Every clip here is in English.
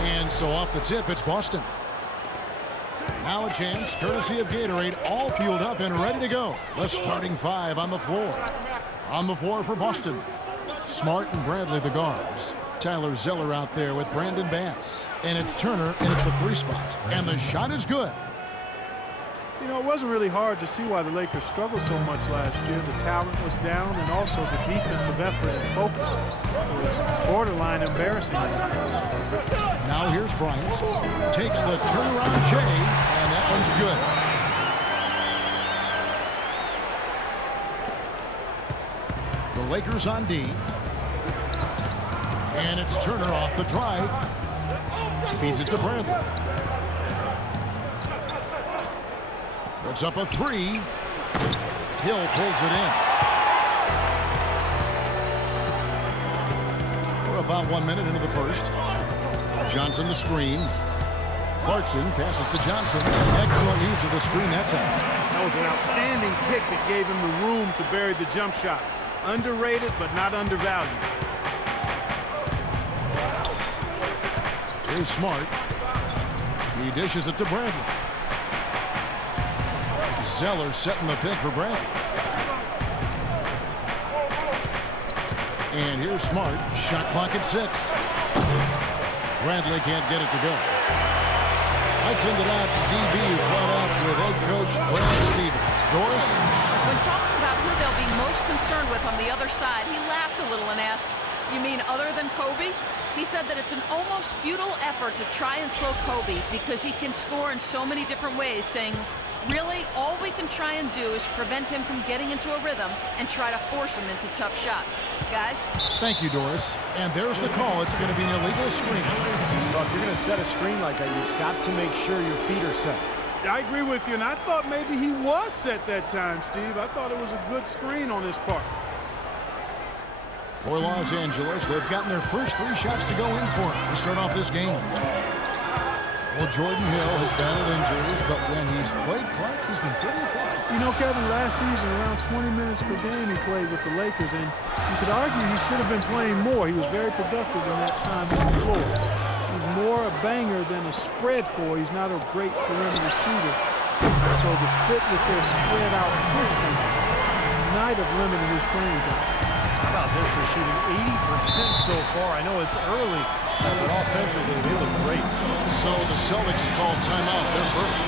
And so off the tip, it's Boston. Now a chance, courtesy of Gatorade, all fueled up and ready to go. The starting five on the floor. On the floor for Boston. Smart and Bradley, the guards. Tyler Zeller out there with Brandon Bass. And it's Turner, and it's the three spot. And the shot is good. You know, it wasn't really hard to see why the Lakers struggled so much last year. The talent was down, and also the defensive effort and focus. It was borderline embarrassing at times. Now here's Bryant. Takes the turnaround J, and that one's good. The Lakers on D. And it's Turner off the drive. Feeds it to Bradley. Puts up a three. Hill pulls it in. We're about 1 minute into the first. Johnson the screen. Clarkson passes to Johnson. Excellent use of the screen that time. That was an outstanding pick that gave him the room to bury the jump shot. Underrated, but not undervalued. Here's Smart. He dishes it to Bradley. Zeller setting the pick for Bradley. And here's Smart. Shot clock at 6. Bradley can't get it to go. I send it out to DB, caught up with head coach Brad Stevens. Doris? When talking about who they'll be most concerned with on the other side, he laughed a little and asked, "You mean other than Kobe?" He said that it's an almost futile effort to try and slow Kobe because he can score in so many different ways, saying, really, all we can try and do is prevent him from getting into a rhythm and try to force him into tough shots. Guys? Thank you, Doris. And there's the call. It's going to be an illegal screen. Well, if you're going to set a screen like that, you've got to make sure your feet are set. I agree with you, and I thought maybe he was set that time, Steve. I thought it was a good screen on his part. For Los Angeles, they've gotten their first 3 shots to go in for him to start off this game. Well, Jordan Hill has battled injuries, but when he's played Clark, he's been pretty effective. You know, Kevin, last season, around 20 minutes per game he played with the Lakers, and you could argue he should have been playing more. He was very productive in that time on the floor. He's more a banger than a spread four. He's not a great perimeter shooter. So the fit with their spread-out system might have limited his playing time. How about this? They're shooting 80% so far. I know it's early, but offensively, they look great. So the Celtics call timeout. They're first.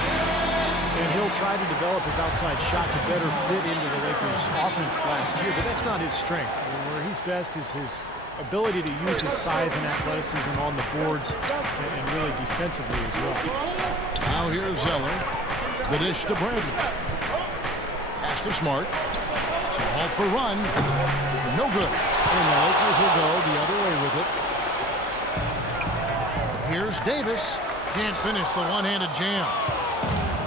And he'll try to develop his outside shot to better fit into the Lakers' offense last year, but that's not his strength. I mean, where he's best is his ability to use his size and athleticism on the boards and really defensively as well. Now here's Zeller. The dish to Bradley. Pass to Smart. To halt the run. No good. And the Lakers will go the other way with it. Here's Davis. Can't finish the one-handed jam.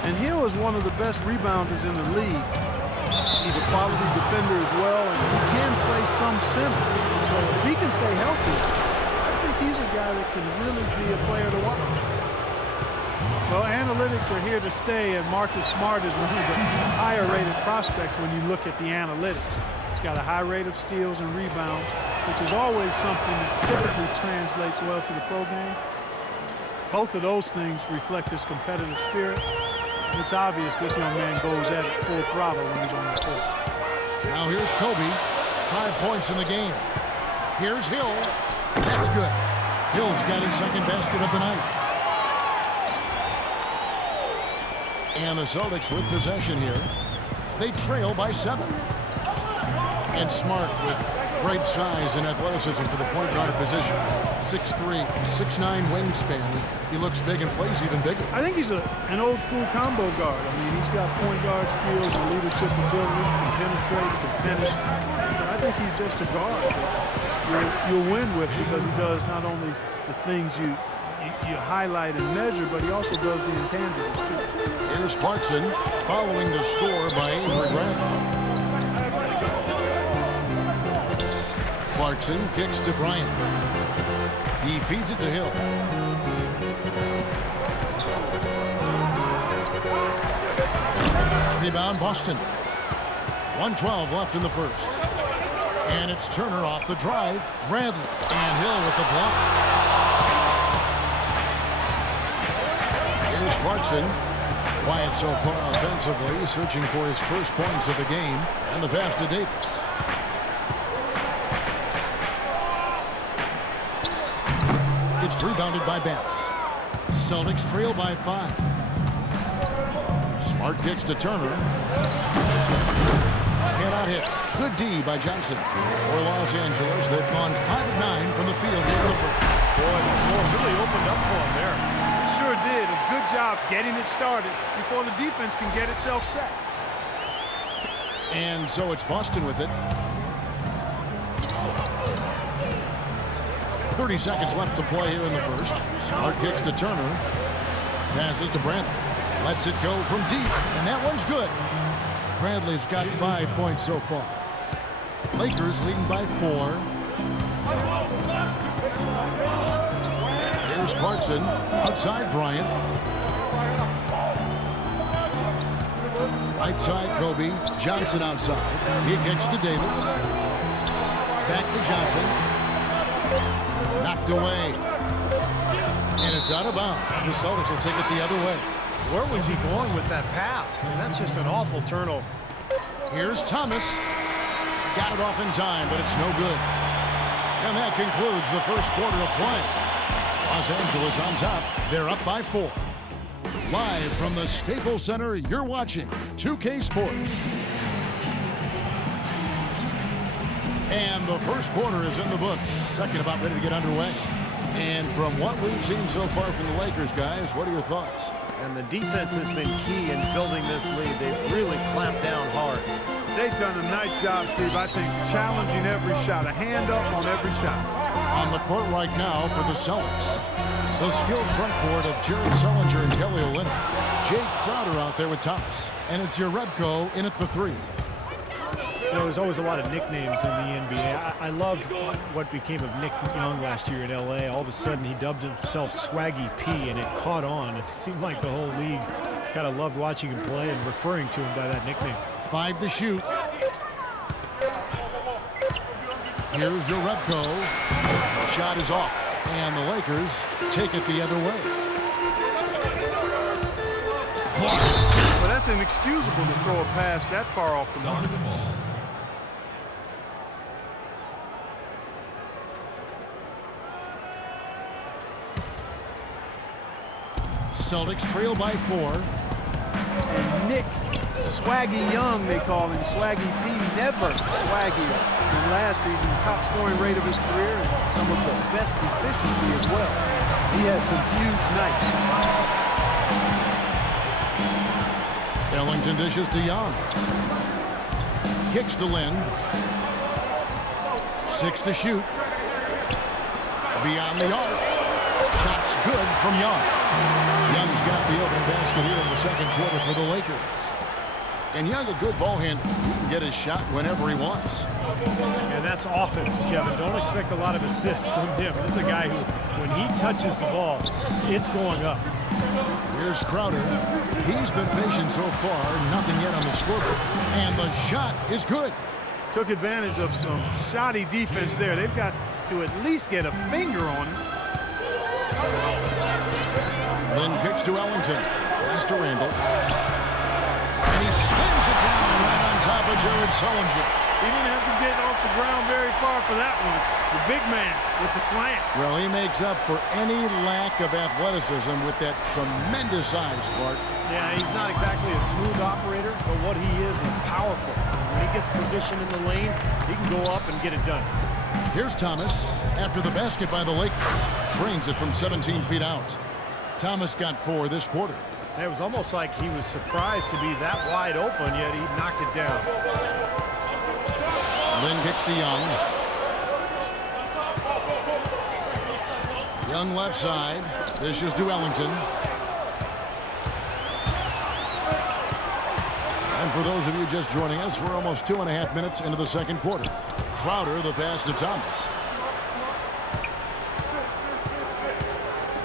And Hill is one of the best rebounders in the league. He's a quality defender as well, and he can play some center. So if he can stay healthy, I think he's a guy that can really be a player to watch. Well, analytics are here to stay, and Marcus Smart is one of the higher-rated prospects when you look at the analytics. He's got a high rate of steals and rebounds, which is always something that typically translates well to the pro game. Both of those things reflect his competitive spirit. It's obvious this young man goes at it full throttle when he's on the court. Now here's Kobe. 5 points in the game. Here's Hill. That's good. Hill's got his second basket of the night. And the Celtics with possession here. They trail by 7. And Smart with great size and athleticism for the point guard position. 6'3", 6'9" wingspan. He looks big and plays even bigger. I think he's an old-school combo guard. I mean, he's got point guard skills and leadership ability, can penetrate, can finish. But I think he's just a guard that you'll win with because he does not only the things you highlight and measure, but he also does the intangibles, too. Here's Clarkson following the score by Avery Bradley. Clarkson kicks to Bryant. He feeds it to Hill. Rebound Boston. 1:12 left in the first. And it's Turner off the drive. Bradley and Hill with the block. Here's Clarkson. Quiet so far offensively, searching for his first points of the game. And the pass to Davis. It's rebounded by Bass. Celtics trail by 5. Smart kicks to Turner. Cannot hit. Good D by Johnson. For Los Angeles, they've gone 5 of 9 from the field. Boy, the floor really opened up for him there. Sure did. A good job getting it started before the defense can get itself set. And so it's Boston with it. 30 seconds left to play here in the first. Smart kicks to Turner. Passes to Brandon. Lets it go from deep, and that one's good. Bradley's got 5 points so far. Lakers leading by 4. Here's Clarkson. Outside Bryant. Right side Kobe. Johnson outside. He kicks to Davis. Back to Johnson. Knocked away. And it's out of bounds. The Celtics will take it the other way. Where was he going with that pass? I mean, that's just an awful turnover. Here's Thomas. Got it off in time, but it's no good. And that concludes the first quarter of play. Los Angeles on top. They're up by 4. Live from the Staples Center, you're watching 2K Sports. And the first quarter is in the books. Second about ready to get underway. And from what we've seen so far from the Lakers, guys, what are your thoughts? And the defense has been key in building this lead. They've really clamped down hard. They've done a nice job, Steve. I think challenging every shot, a hand up on every shot. On the court right now for the Celtics, the skilled front court of Jared Sullinger and Kelly Olynyk. Jake Crowder out there with Thomas. And it's Jerebko in at the 3. You know, there's always a lot of nicknames in the NBA. I loved what became of Nick Young last year in L.A. All of a sudden, he dubbed himself Swaggy P, and it caught on. It seemed like the whole league kind of loved watching him play and referring to him by that nickname. 5 to shoot. Here's Jerebko. The shot is off, and the Lakers take it the other way. Blocked. Well, that's inexcusable to throw a pass that far off the mark. Celtics trail by 4. And Nick Swaggy Young, they call him, Swaggy P, never swaggier than last season, the top scoring rate of his career and some of the best efficiency as well. He has some huge nights. Ellington dishes to Young. Kicks to Lynn. 6 to shoot. Beyond the arc. Shot's good from Young. Young's got the opening basket here in the second quarter for the Lakers. And Young, a good ball handler. He can get his shot whenever he wants. And that's often, Kevin. Don't expect a lot of assists from him. This is a guy who, when he touches the ball, it's going up. Here's Crowder. He's been patient so far. Nothing yet on the scoreboard. And the shot is good. Took advantage of some shoddy defense there. They've got to at least get a finger on him. Lynn kicks to Ellington. Pass to Randall. And he slams it down right on top of Jared Sullinger. He didn't have to get off the ground very far for that one. The big man with the slam. Well, he makes up for any lack of athleticism with that tremendous size, Clark. Yeah, he's not exactly a smooth operator, but what he is powerful. When he gets positioned in the lane, he can go up and get it done. Here's Thomas. After the basket by the Lakers. Trains it from 17 feet out. Thomas got 4 this quarter. It was almost like he was surprised to be that wide open, yet he knocked it down. Lynn kicks to Young. Young left side. This is to Ellington. And for those of you just joining us, we're almost 2.5 minutes into the second quarter. Crowder, the pass to Thomas.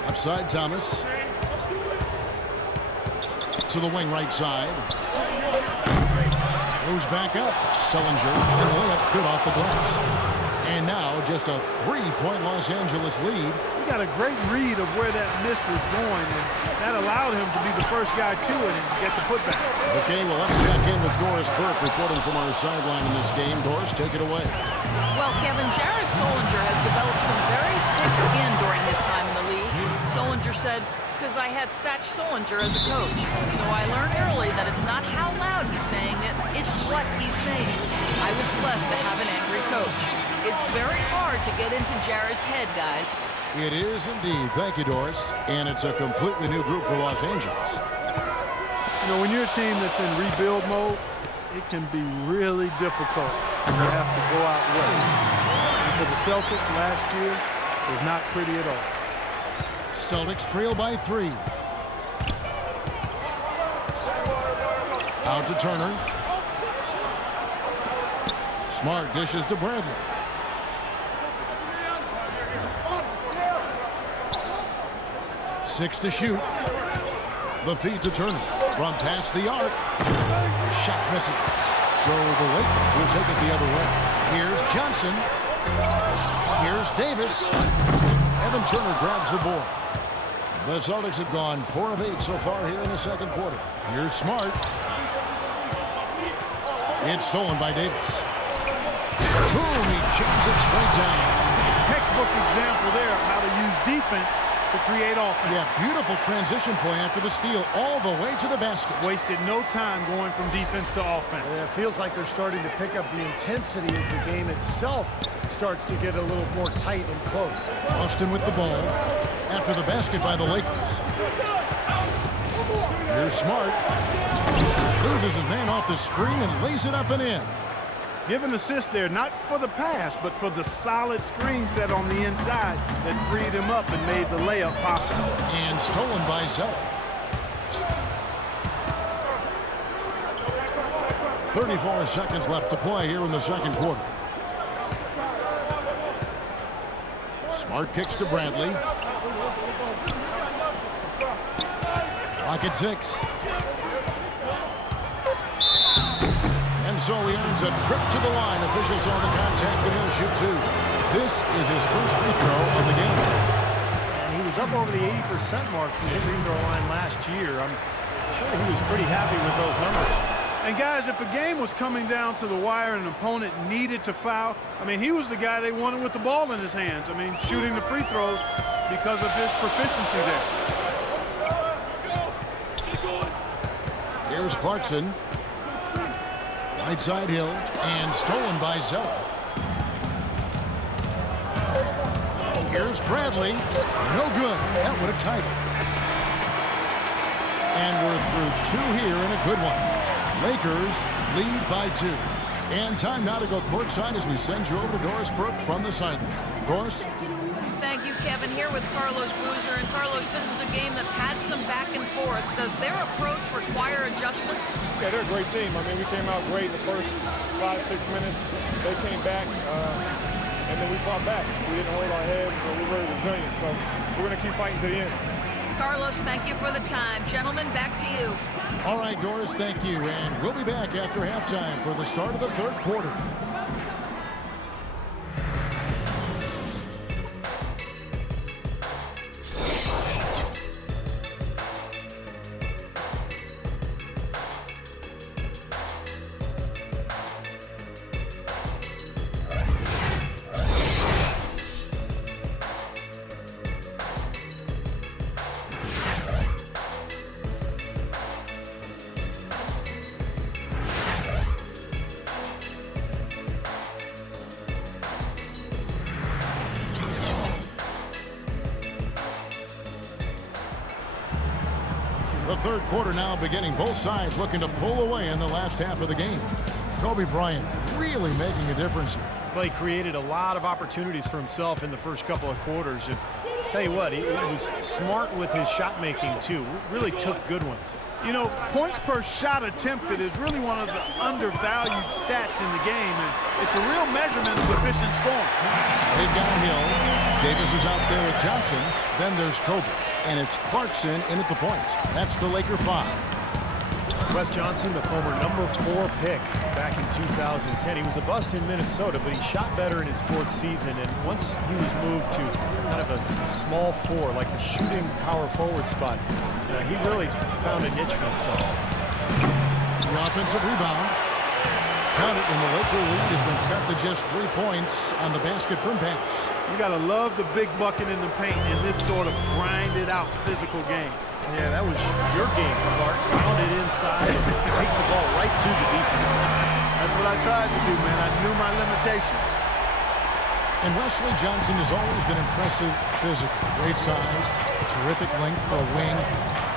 Left side, Thomas. To the wing right side. Moves back up. Sullinger. And the layup's good off the glass. And now just a 3-point Los Angeles lead got a great read of where that miss was going, and that allowed him to be the first guy to it and get the putback. Okay, well, let's check in with Doris Burke reporting from our sideline in this game. Doris, take it away. Well, Kevin, Jared Solinger has developed some very thick skin during his time in the league. Solinger said, because I had Satch Solinger as a coach. So I learned early that it's not how loud he's saying it, it's what he's saying. I was blessed to have an angry coach. It's very hard to get into Jared's head, guys. It is indeed. Thank you, Doris. And it's a completely new group for Los Angeles. You know, when you're a team that's in rebuild mode, it can be really difficult when you have to go out west. And for the Celtics last year, it was not pretty at all. Celtics trail by 3. Out to Turner. Smart dishes to Bradley. Six to shoot. The feed to Turner. From past the arc. Shot misses. So the Lakers will take it the other way. Here's Johnson. Here's Davis. Evan Turner grabs the board. The Celtics have gone 4 of 8 so far here in the second quarter. Here's Smart. It's stolen by Davis. Boom, he chips it straight down. Textbook example there of how to use defense to create offense. Yeah, beautiful transition play after the steal all the way to the basket. Wasted no time going from defense to offense. Yeah, it feels like they're starting to pick up the intensity as the game itself starts to get a little more tight and close. Boston with the ball after the basket by the Lakers. Here's Smart. Loses his man off the screen and lays it up and in. Give an assist there, not for the pass, but for the solid screen set on the inside that freed him up and made the layup possible. And stolen by Zeller. 34 seconds left to play here in the second quarter. Smart kicks to Bradley. Clock at 6. And so he earns a trip to the line. Officials saw the contact and he'll shoot 2. This is his first free throw of the game. And he was up over the 80% mark from the free throw line last year. I'm sure he was pretty happy with those numbers. And guys, if a game was coming down to the wire and an opponent needed to foul, I mean, he was the guy they wanted with the ball in his hands. I mean, shooting the free throws because of his proficiency there. Here's Clarkson. Right side Hill, and stolen by Zeller. Here's Bradley. No good. That would have tied it. And we're through 2 here in a good one. Lakers lead by 2. And time now to go courtside as we send you over to Doris Burke from the sideline. Doris? Thank you, Kevin. Here with Carlos Boozer. And Carlos, this is a game that's had some back and forth. Does their approach require adjustments? Yeah, they're a great team. I mean, we came out great in the first 5-6 minutes. They came back, and then we fought back. We didn't hold our head, but we were resilient. So we're going to keep fighting to the end. Carlos, thank you for the time. Gentlemen, back to you. All right, Doris, thank you. And we'll be back after halftime for the start of the third quarter. The third quarter now beginning. Both sides looking to pull away in the last half of the game. Kobe Bryant really making a difference here. Well, he created a lot of opportunities for himself in the first couple of quarters. And tell you what, he was smart with his shot making too. Really took good ones. You know, points per shot attempted is really one of the undervalued stats in the game, and it's a real measurement of efficient scoring. They've got Hill. Davis is out there with Johnson. Then there's Kobe. And it's Clarkson in at the point. That's the Laker 5. Wes Johnson, the former #4 pick back in 2010. He was a bust in Minnesota, but he shot better in his 4th season. And once he was moved to kind of a small 4, like the shooting power forward spot, he really found a niche for himself. The offensive rebound. Count it, and the Laker lead has been cut to just 3 points on the basket from pass. You got to love the big bucket in the paint in this sort of grinded-out physical game. Yeah, that was your game, Mark. Pound it inside and take the ball right to the defense. That's what I tried to do, man. I knew my limitations. And Wesley Johnson has always been impressive physically. Great size, terrific length for a wing,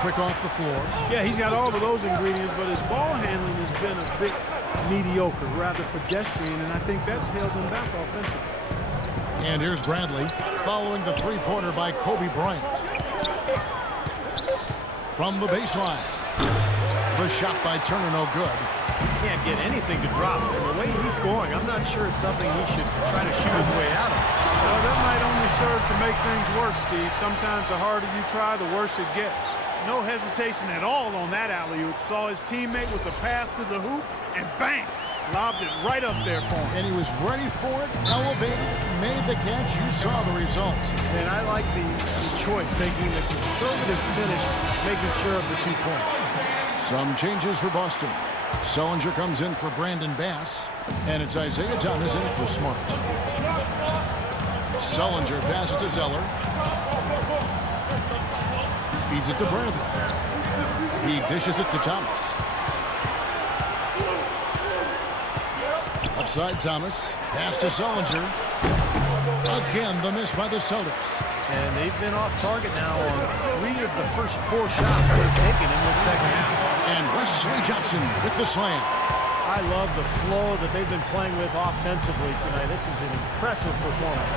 quick off the floor. Yeah, he's got all of those ingredients, but his ball handling has been a bit mediocre, rather pedestrian, and I think that's held him back offensively. And here's Bradley following the three-pointer by Kobe Bryant. From the baseline. The shot by Turner, no good. He can't get anything to drop. And the way he's scoring, I'm not sure it's something he should try to shoot his way out of. Well, that might only serve to make things worse, Steve. Sometimes the harder you try, the worse it gets. No hesitation at all on that alley-oop. Saw his teammate with the path to the hoop, and bang! Lobbed it right up there for him. And he was ready for it, elevated, made the catch. You saw the result. And I like the choice, making the conservative finish, making sure of the 2 points. Some changes for Boston. Sullinger comes in for Brandon Bass, and it's Isaiah Thomas in for Smart. Sullinger passes to Zeller. Feeds it to Bradley. He dishes it to Thomas. Offside Thomas. Pass to Sullinger. Again, the miss by the Celtics. And they've been off target now on 3 of the first 4 shots they've taken in the second half. And Wesley Johnson with the slam. I love the flow that they've been playing with offensively tonight. This is an impressive performance.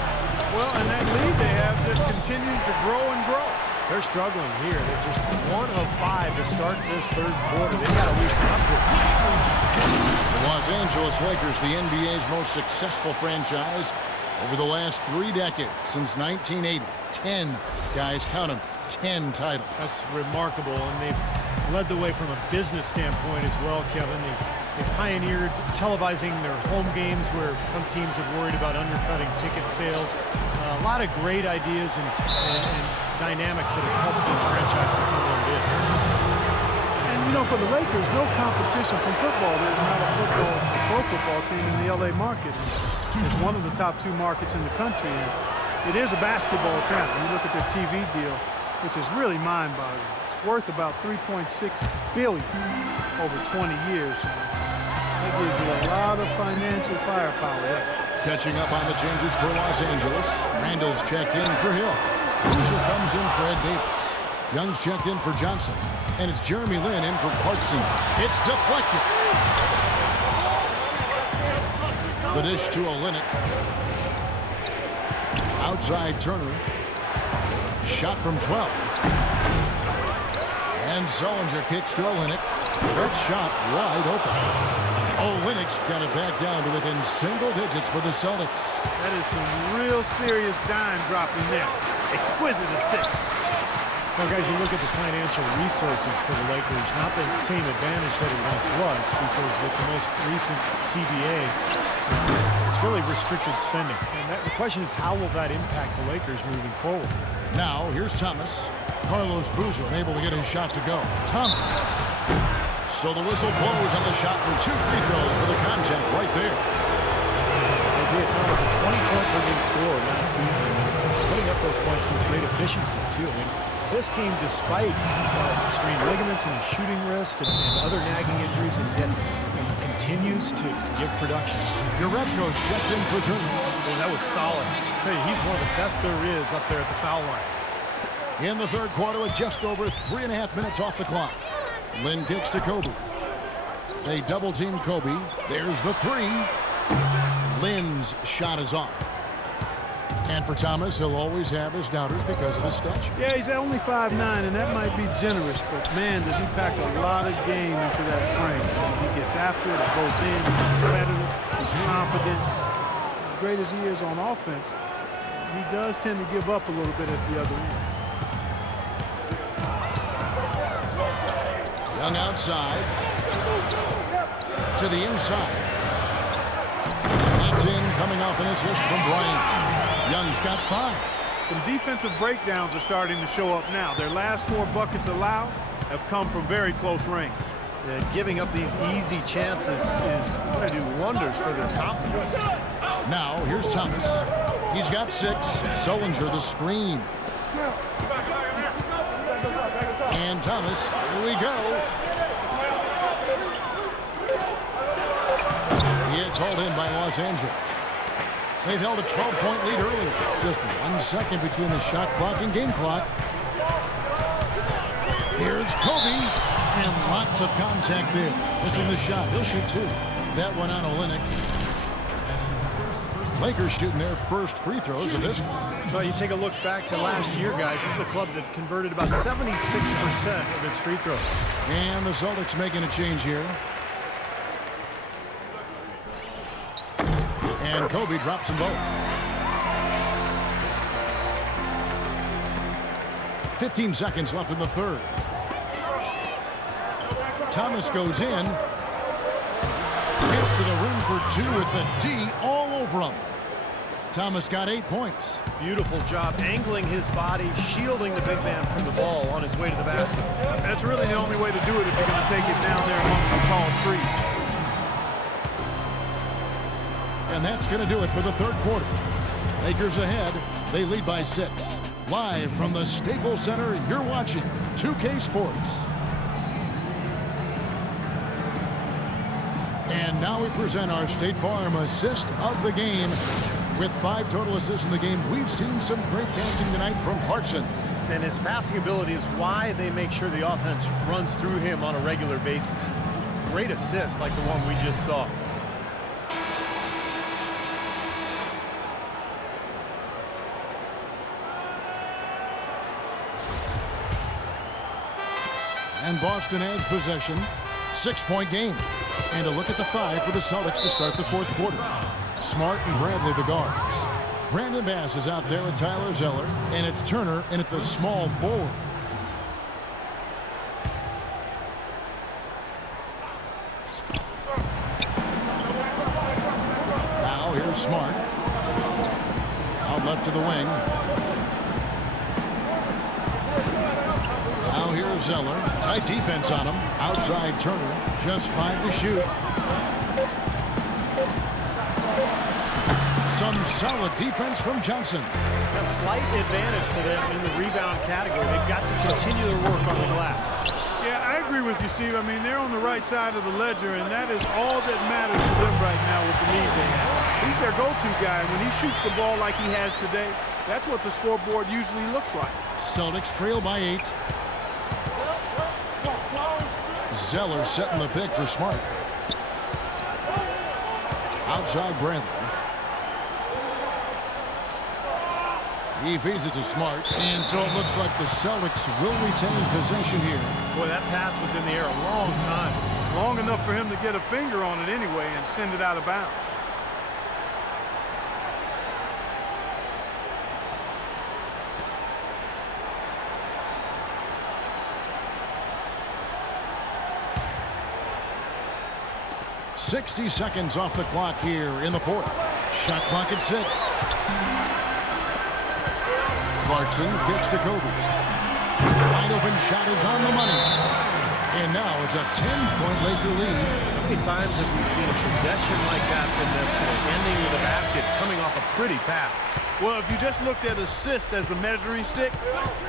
Well, and that lead they have just continues to grow and grow. They're struggling here. They're just 1 of 5 to start this 3rd quarter. They've got to loosen up here. The Los Angeles Lakers, the NBA's most successful franchise over the last 3 decades, since 1980. 10, guys, count them, 10 titles. That's remarkable, and they've led the way from a business standpoint as well, Kevin. They pioneered televising their home games where some teams have worried about undercutting ticket sales. A lot of great ideas and dynamics that have helped this franchise become what it is. And, you know, for the Lakers, no competition from football. There's not a pro football team in the L.A. market. It's one of the top 2 markets in the country. And it is a basketball town. You look at their TV deal, which is really mind-boggling. It's worth about $3.6 billion over 20 years. That gives you a lot of financial firepower there. Catching up on the changes for Los Angeles. Randall's checked in for Hill. Boozer comes in for Ed Davis. Young's checked in for Johnson. And it's Jeremy Lin in for Clarkson. It's deflected. The dish to Olynyk. Outside Turner. Shot from 12. And Sullinger kicks to Olynyk. That shot wide open. Olynyk's got it back down to within single digits for the Celtics. That is some real serious dime dropping there. Exquisite assist. Well, guys, you look at the financial resources for the Lakers, not the same advantage that it once was, because with the most recent CBA, it's really restricted spending. And the question is, how will that impact the Lakers moving forward? Now, here's Thomas. Carlos Boozer able to get his shot to go. Thomas. So the whistle blows on the shot for 2 free throws for the contact right there. Isaiah Thomas, a 20-point per game scorer last season, putting up those points with great efficiency, too. I mean, this came despite strained ligaments and shooting wrist and other nagging injuries, and yet he continues to give production. Jerebko's checked in for Turner. Well, that was solid. I tell you, he's one of the best there is up there at the foul line. In the 3rd quarter with just over 3.5 minutes off the clock. Lin kicks to Kobe. They double-team Kobe. There's the 3. Lin's shot is off. And for Thomas, he'll always have his doubters because of his stature. Yeah, he's only 5'9", and that might be generous, but man, does he pack a lot of game into that frame. He gets after it at both ends. He's competitive. He's confident. As great as he is on offense, he does tend to give up a little bit at the other end. Young outside. To the inside. That's in, coming off an assist from Bryant. Young's got 5. Some defensive breakdowns are starting to show up now. Their last 4 buckets allowed have come from very close range. Giving up these easy chances is going to do wonders for their confidence. Now, here's Thomas. He's got 6. Sullinger the screen. And Thomas, here we go. It's hauled in by Los Angeles. They've held a 12-point lead earlier. Just 1 second between the shot clock and game clock. Here's Kobe. And lots of contact there. Missing the shot. He'll shoot 2. That one on Olynyk. Lakers shooting their first free throws of this one. So you take a look back to last year, guys. This is a club that converted about 76% of its free throws. And the Celtics making a change here. And Kobe drops them both. 15 seconds left in the third. Thomas goes in. Gets to the rim for 2 with the D all over him. Thomas got 8 points. Beautiful job angling his body, shielding the big man from the ball on his way to the basket. That's really the only way to do it if you're going to take it down there among the tall trees. And that's going to do it for the third quarter. Lakers ahead. They lead by 6. Live from the Staples Center, you're watching 2K Sports. And now we present our State Farm assist of the game. With 5 total assists in the game, we've seen some great passing tonight from Clarkson. And his passing ability is why they make sure the offense runs through him on a regular basis. Great assist like the one we just saw. And Boston has possession. 6-point game. And a look at the 5 for the Celtics to start the fourth quarter. Smart and Bradley the guards. Brandon Bass is out there with Tyler Zeller. And it's Turner in at the small forward. Now here's Smart. Out left to the wing. Now here's Zeller. Tight defense on him. Outside Turner. Just 5 to shoot. Some solid defense from Johnson. A slight advantage for them in the rebound category. They've got to continue their work on the glass. Yeah, I agree with you, Steve. I mean, they're on the right side of the ledger, and that is all that matters to them right now with the lead they have. He's their go-to guy. When he shoots the ball like he has today, that's what the scoreboard usually looks like. Celtics trail by 8. Zeller setting the pick for Smart. Outside Bradley. He feeds it to Smart, and so it looks like the Celtics will retain possession here. Boy, that pass was in the air a long time. Long enough for him to get a finger on it anyway and send it out of bounds. .60 seconds off the clock here in the fourth. Shot clock at 6. Clarkson gets to Kobe. Wide open shot is on the money. And now it's a 10-point Laker lead. How many times have we seen a possession like that from them today, ending with a basket coming off a pretty pass? Well, if you just looked at assist as the measuring stick,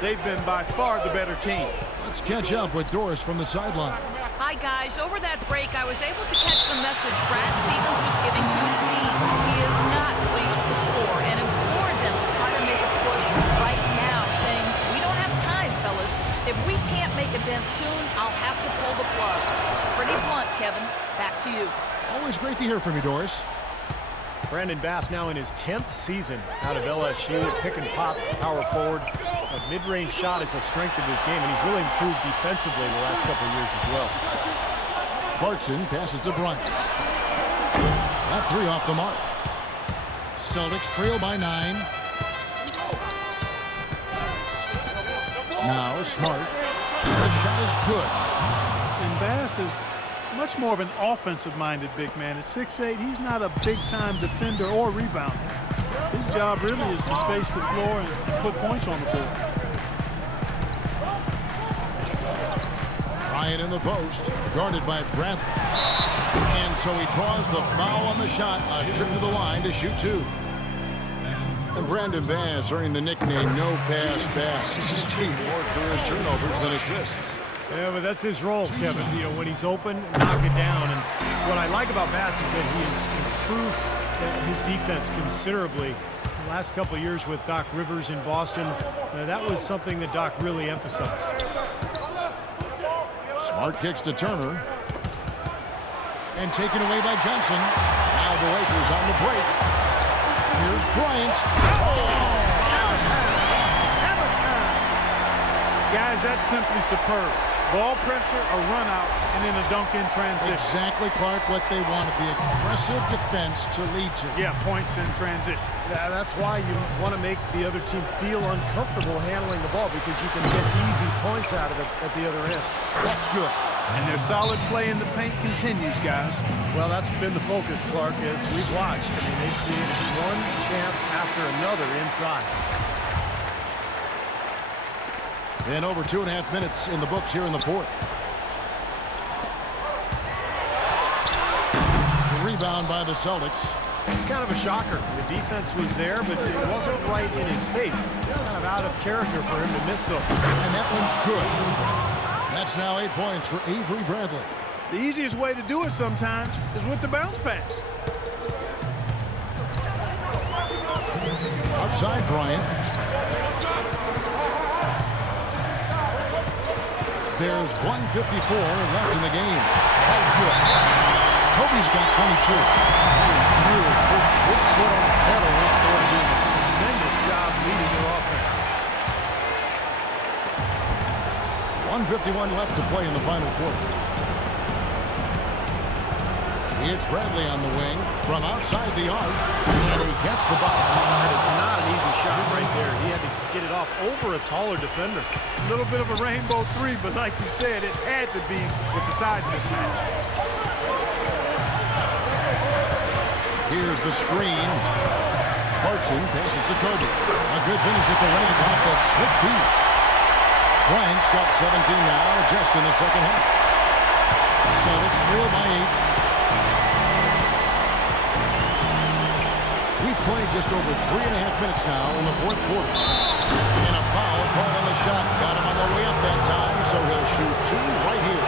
they've been by far the better team. Let's catch up with Doris from the sideline. Hi, guys. Over that break, I was able to catch the message Brad Stevens was giving to his team. He is not pleased with the score and implored them to try to make a push right now, saying, we don't have time, fellas. If we can't make a dent soon, I'll have to pull the plug. Pretty blunt, Kevin. Back to you. Always great to hear from you, Doris. Brandon Bass now in his 10th season out of LSU, pick and pop, power forward. A mid-range shot is a strength of his game, and he's really improved defensively the last couple of years as well. Clarkson passes to Bryant. That 3 off the mark. Celtics trail by 9. Now Smart. The shot is good. And Bass is much more of an offensive-minded big man. At 6'8", he's not a big-time defender or rebounder. His job really is to space the floor and put points on the board. Bryant in the post, guarded by Bradley. And so he draws the foul on the shot. A trip to the line to shoot 2. And Brandon Bass earning the nickname No Pass Bass. His team more career turnovers than assists. Yeah, but that's his role, Kevin. You know, when he's open, knock it down. And what I like about Bass is that he has improved his defense considerably. The last couple of years with Doc Rivers in Boston, that was something that Doc really emphasized. Smart kicks to Turner. And taken away by Johnson. Now the Lakers on the break. Here's Bryant. Hammer time. Guys, that's simply superb. Ball pressure, a run out, and then a dunk in transition. Exactly, Clark, what they wanted. The aggressive defense to lead to. Yeah, points in transition. Yeah, that's why you want to make the other team feel uncomfortable handling the ball, because you can get easy points out of it at the other end. That's good. And their solid play in the paint continues, guys. Well, that's been the focus, Clark, as we've watched. I mean, they've seen one chance after another inside. And over 2.5 minutes in the books here in the fourth. The rebound by the Celtics. It's kind of a shocker. The defense was there, but it wasn't right in his face. Kind of out of character for him to miss those. And that one's good. That's now 8 points for Avery Bradley. The easiest way to do it sometimes is with the bounce pass. Outside Bryant. There's 1:54 left in the game. That's good. Kobe's got 22. Really put his foot on the pedal. This boy doing a tremendous job leading their offense. 1:51 left to play in the final quarter. It's Bradley on the wing from outside the arc, and he gets the bucket. That is not an easy shot right there. He had to get it off over a taller defender. A little bit of a rainbow three, but like you said, it had to be with the size mismatch. Here's the screen. Clarkson passes to Kobe. A good finish at the rim off the slip feed. Bryant's got 17 now, just in the second half. Celtics trail by 8. We've played just over 3.5 minutes now in the fourth quarter. And a foul called on the shot. Got him on the way up that time, so he'll shoot 2 right here.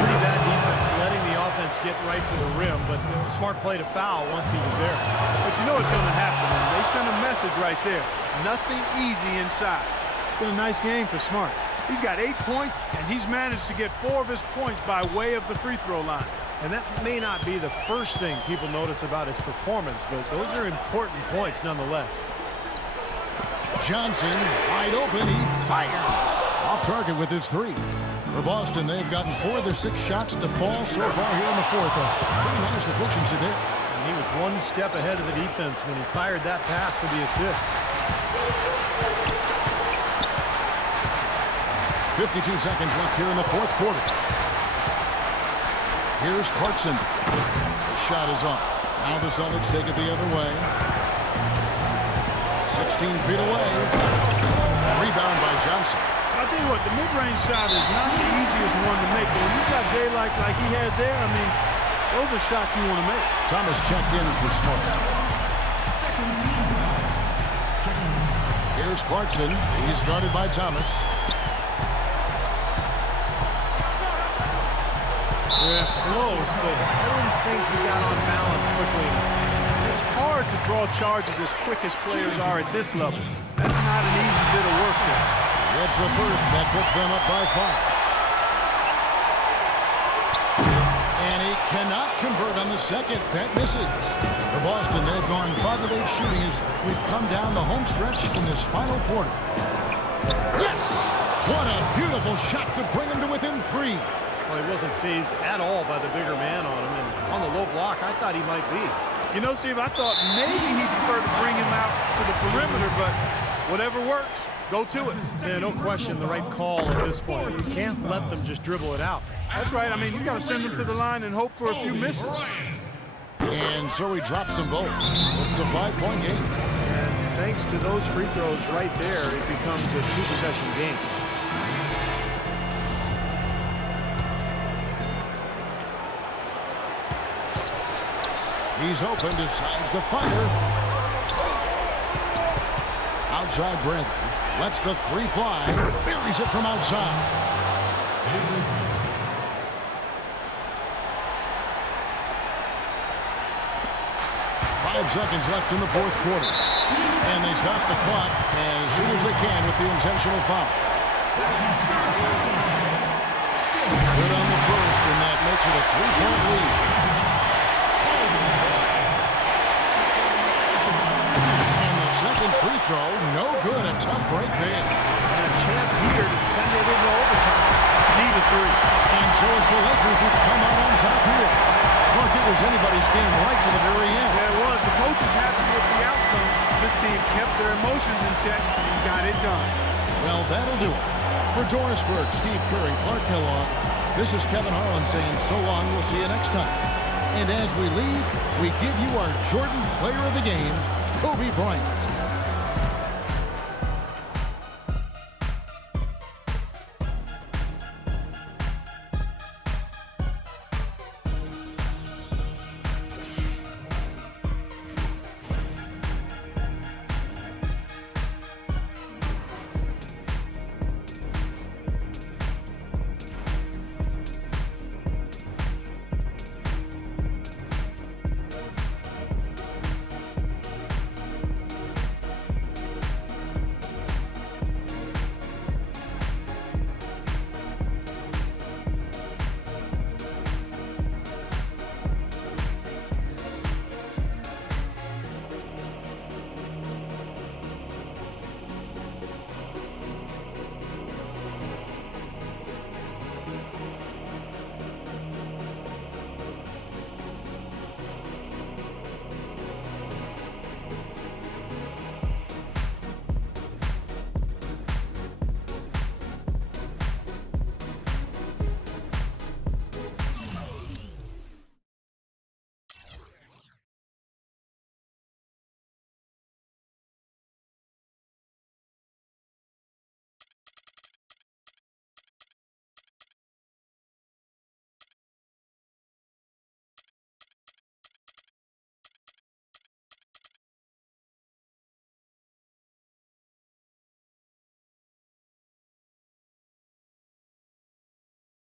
Pretty bad defense, letting the offense get right to the rim, but smart play to foul once he was there. But you know what's going to happen. They sent a message right there. Nothing easy inside. It's been a nice game for Smart. He's got 8 points, and he's managed to get 4 of his points by way of the free throw line. And that may not be the first thing people notice about his performance, but those are important points nonetheless. Johnson, wide open, he fires. Off target with his 3. For Boston, they've gotten 4 of their 6 shots to fall so far here in the fourth. A pretty nice efficiency there. And he was one step ahead of the defense when he fired that pass for the assist. 52 seconds left here in the fourth quarter. Here's Clarkson. The shot is off. Now the Celtics take it the other way. 16 feet away. Rebound by Johnson. I'll tell you what, the mid-range shot is not the easiest one to make. But when you've got daylight like he had there, I mean, those are shots you want to make. Thomas checked in for Smart. Here's Clarkson. He's guarded by Thomas. Yeah, close, but I didn't think he got on balance quickly. it's hard to draw charges as quick as players are at this level. That's not an easy bit of work there. Gets the first. That puts them up by 5. And he cannot convert on the second. That misses. For Boston, they've gone 5 of 8 shooting as we've come down the home stretch in this final quarter. Yes! What a beautiful shot to bring him to within 3. Well, he wasn't fazed at all by the bigger man on him. And on the low block, I thought he might be. You know, Steve, I thought maybe he'd prefer to bring him out to the perimeter, but whatever works. Go to it. Yeah, no question, the right call at this point. You can't let them just dribble it out. That's right. I mean, you got to send them to the line and hope for a few misses. And so he drops them both. It's a 5-point game. And thanks to those free throws right there, it becomes a 2-possession game. He's open, decides to fire. Outside Brent. Lets the three fly. Buries it from outside. 5 seconds left in the fourth quarter. And they stop the clock as soon as they can with the intentional foul. Good on the first, and that makes it a 3-point lead. And the second free throw, no good. A tough break there. And a chance here to send it into overtime. Need a 3. And so it's the Lakers who come out on top here. Clark, it was anybody's game right to the very end. Yeah, it was. The coach is happy with the outcome. This team kept their emotions in check and got it done. Well, that'll do it. For Doris Burke, Steve Kerr, and Clark Kellogg, this is Kevin Harlan saying so long. We'll see you next time. And as we leave, we give you our Jordan Player of the Game, Kobe Bryant.